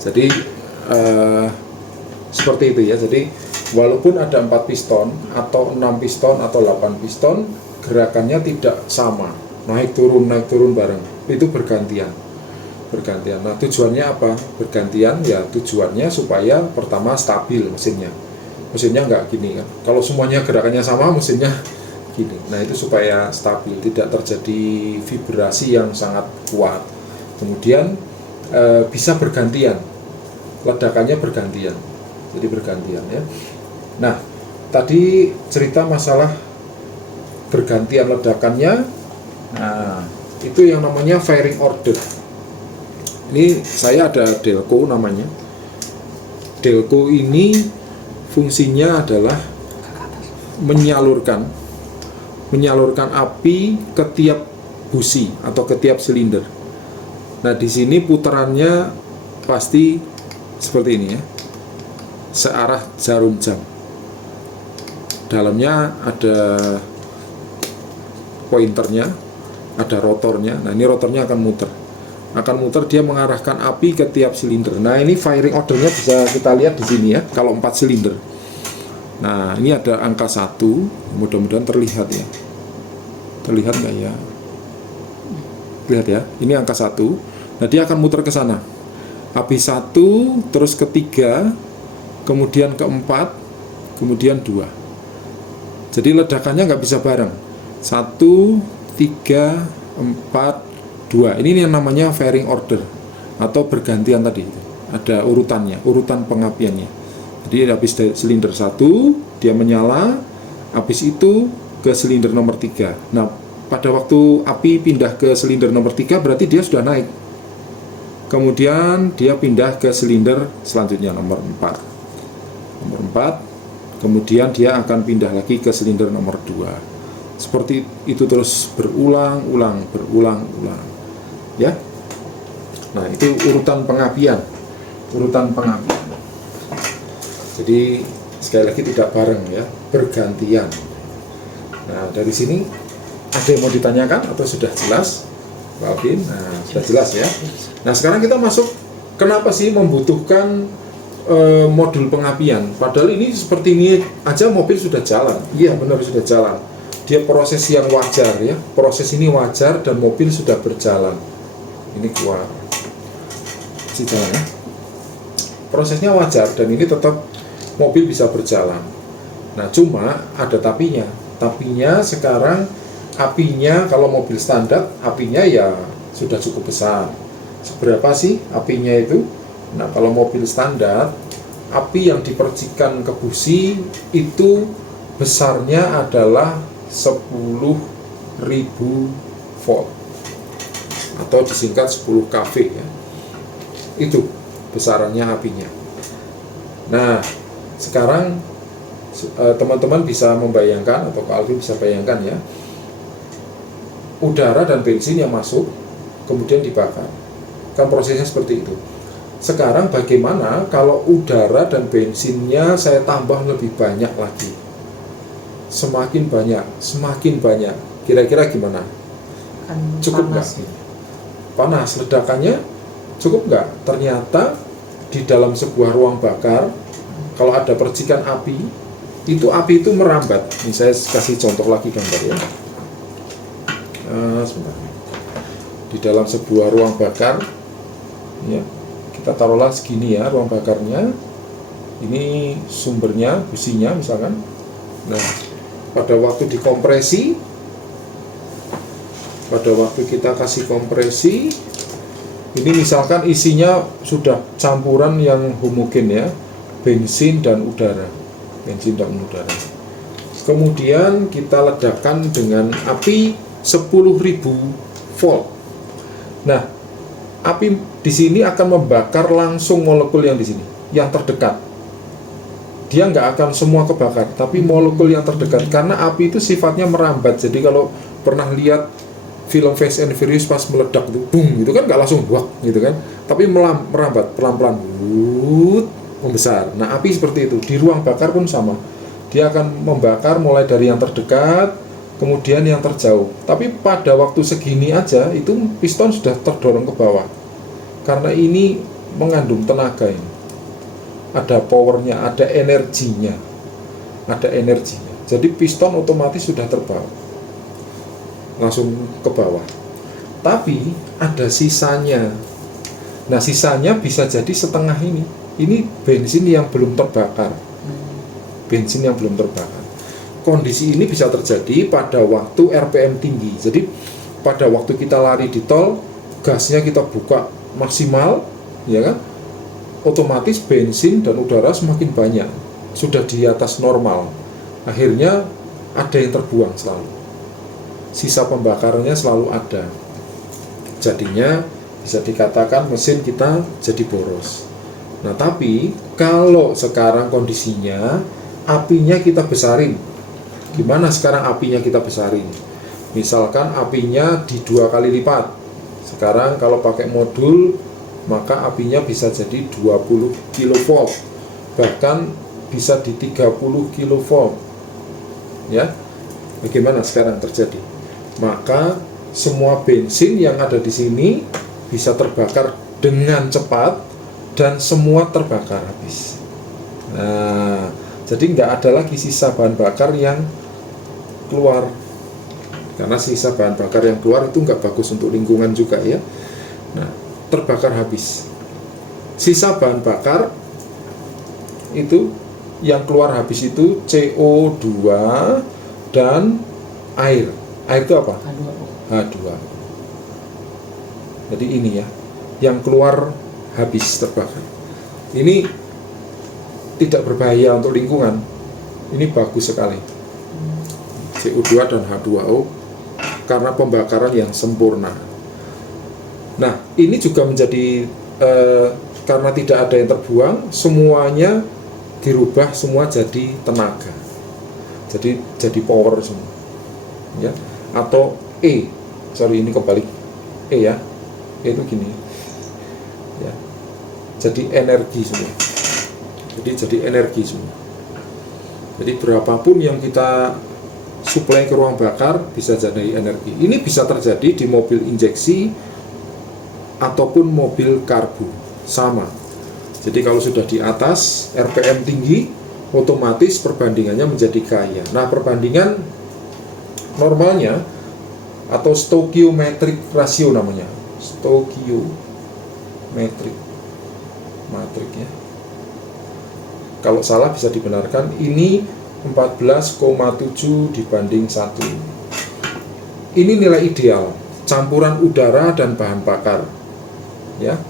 Jadi seperti itu ya. Jadi walaupun ada 4 piston atau 6 piston atau 8 piston, gerakannya tidak sama, naik turun bareng, itu bergantian. Nah, tujuannya apa? Bergantian ya, tujuannya supaya pertama stabil mesinnya nggak gini kan. Kalau semuanya gerakannya sama, mesinnya gini. Nah, itu supaya stabil, tidak terjadi vibrasi yang sangat kuat. Kemudian bisa bergantian, ledakannya bergantian, jadi bergantian ya. Nah, tadi cerita masalah bergantian ledakannya. Nah, itu yang namanya firing order. Ini saya ada Delco namanya. Delco ini fungsinya adalah menyalurkan api ke tiap busi atau ke tiap silinder. Nah, di sini putarannya pasti seperti ini ya, searah jarum jam. Dalamnya ada pointernya, ada rotornya. Nah, ini rotornya akan muter, dia mengarahkan api ke tiap silinder. Nah, ini firing ordernya bisa kita lihat di sini ya, kalau 4 silinder. Nah, ini ada angka 1, mudah-mudahan terlihat ya. Terlihat nggak ya? Lihat ya, ini angka 1. Nah, dia akan muter ke sana. Api 1, terus ke 3, kemudian ke 4, kemudian 2. Jadi ledakannya nggak bisa bareng. 1, 3, 4, 2. Ini yang namanya firing order atau bergantian tadi. Ada urutannya, urutan pengapiannya. Jadi habis dari silinder 1 dia menyala, habis itu ke silinder nomor 3. Nah, pada waktu api pindah ke silinder nomor 3 berarti dia sudah naik. Kemudian dia pindah ke silinder selanjutnya nomor 4. Nomor 4, kemudian dia akan pindah lagi ke silinder nomor 2. Seperti itu terus berulang-ulang. Ya. Nah, itu urutan pengapian. Jadi sekali lagi tidak bareng ya, bergantian. Nah, dari sini ada yang mau ditanyakan atau sudah jelas, Pak Alvin? Nah, sudah jelas ya. Nah, sekarang kita masuk, kenapa sih membutuhkan modul pengapian? Padahal ini seperti ini aja mobil sudah jalan. Iya, benar, sudah jalan. Dia proses yang wajar ya. Proses ini wajar dan mobil sudah berjalan. Ini keluar si jalan ya. Prosesnya wajar dan ini tetap mobil bisa berjalan. Nah, cuma ada tapinya. Tapinya sekarang, apinya kalau mobil standar apinya ya sudah cukup besar. Seberapa sih apinya itu? Nah, kalau mobil standar, api yang dipercikan ke busi itu besarnya adalah 10.000 volt atau disingkat 10 kV ya. Itu besarannya apinya. Nah, sekarang teman-teman bisa membayangkan, atau Kak Alvin bisa bayangkan ya, udara dan bensin yang masuk kemudian dibakar. Kan prosesnya seperti itu. Sekarang bagaimana kalau udara dan bensinnya saya tambah lebih banyak lagi? Semakin banyak. Kira-kira gimana? Cukup nggak? Panas, ledakannya cukup nggak? Ternyata di dalam sebuah ruang bakar, kalau ada percikan api itu merambat. Ini saya kasih contoh lagi gambar ya. Sebentar. Di dalam sebuah ruang bakar, ya, kita taruhlah segini ya ruang bakarnya. Ini sumbernya, businya misalkan. Nah, pada waktu dikompresi, pada waktu kita kasih kompresi, ini misalkan isinya sudah campuran yang homogen ya, bensin dan udara. Kemudian kita ledakan dengan api 10.000 volt. Nah, api di sini akan membakar langsung molekul yang di sini, yang terdekat. Dia nggak akan semua kebakar, tapi molekul yang terdekat, karena api itu sifatnya merambat. Jadi kalau pernah lihat film Fast and Furious pas meledak itu, boom, itu kan nggak langsung buak gitu kan, tapi merambat pelan-pelan, membesar. Nah, api seperti itu di ruang bakar pun sama, dia akan membakar mulai dari yang terdekat, kemudian yang terjauh. Tapi pada waktu segini aja itu piston sudah terdorong ke bawah, karena ini mengandung tenaga ini. Ada powernya, ada energinya. Jadi piston otomatis sudah terbawa, langsung ke bawah. Tapi ada sisanya. Nah, sisanya bisa jadi setengah ini. Ini bensin yang belum terbakar. Kondisi ini bisa terjadi pada waktu RPM tinggi. Jadi pada waktu kita lari di tol, gasnya kita buka maksimal, ya kan? Otomatis bensin dan udara semakin banyak, sudah di atas normal. Akhirnya ada yang terbuang selalu. Sisa pembakarannya selalu ada. Jadinya bisa dikatakan mesin kita jadi boros. Nah, tapi kalau sekarang kondisinya apinya kita besarin. Gimana sekarang apinya kita besarin? Misalkan apinya di 2 kali lipat. Sekarang kalau pakai modul, maka apinya bisa jadi 20 kV, bahkan bisa di 30 kV. Ya, bagaimana sekarang terjadi? Maka semua bensin yang ada di sini bisa terbakar dengan cepat dan semua terbakar habis. Nah, jadi nggak ada lagi sisa bahan bakar yang keluar, karena sisa bahan bakar yang keluar itu nggak bagus untuk lingkungan juga ya. Nah, terbakar habis. Sisa bahan bakar itu yang keluar habis itu CO2 dan air. Air itu apa? H2O. Jadi ini ya, yang keluar habis terbakar. Ini tidak berbahaya untuk lingkungan. Ini bagus sekali. CO2 dan H2O karena pembakaran yang sempurna. Nah, ini juga menjadi karena tidak ada yang terbuang, semuanya dirubah semua jadi tenaga. Jadi power semua. Ya. Atau ini kebalik. Ya. Itu gini. Ya. Jadi energi semua. Jadi energi semua. Jadi berapapun yang kita suplai ke ruang bakar bisa jadi energi. Ini bisa terjadi di mobil injeksi ataupun mobil karbu, sama. Jadi kalau sudah di atas RPM tinggi, otomatis perbandingannya menjadi kaya. Nah, perbandingan normalnya atau stoichiometric ratio namanya. Stoichiometric matrik ya. Kalau salah bisa dibenarkan. Ini 14,7 dibanding 1. Ini nilai ideal campuran udara dan bahan bakar ya.